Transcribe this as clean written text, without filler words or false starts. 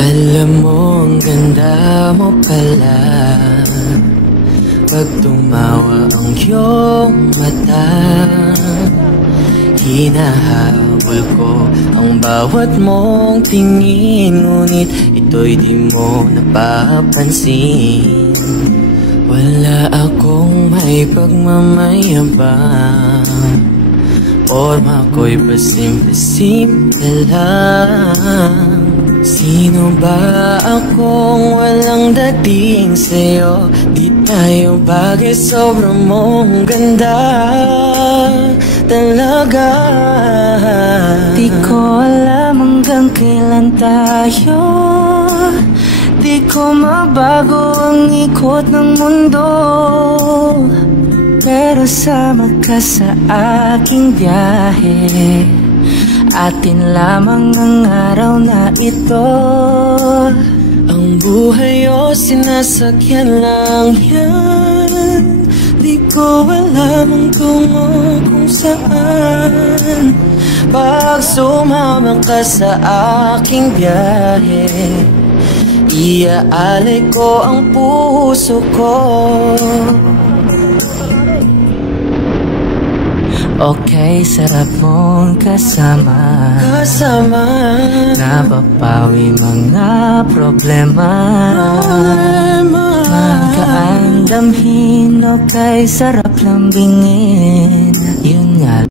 Alam mo, ang ganda mo pala pag tumawa ang iyong mata. Hinahabol ko ang bawat mong tingin, ngunit ito'y di mo napapansin. Wala akong may pagmamayabang, forma ko'y pasimple-simple lang. Sino ba akong walang dating sa'yo? Di tayo bagay, sobrang mong ganda talaga. Di ko alam hanggang kailan tayo, di ko mabago ang ikot ng mundo, pero sama ka sa aking biyahe. Atin lamang ang araw na ito. Ang buhay o sinasakyan lang yan, di ko alam ang tungo kung saan. Pag sumama ka sa aking biyahe, iaalay ko ang puso ko. Okay, sarap mong kasama, napapawi mga problema. Magkaandamhin, okay, sarap lambingin. Yun nga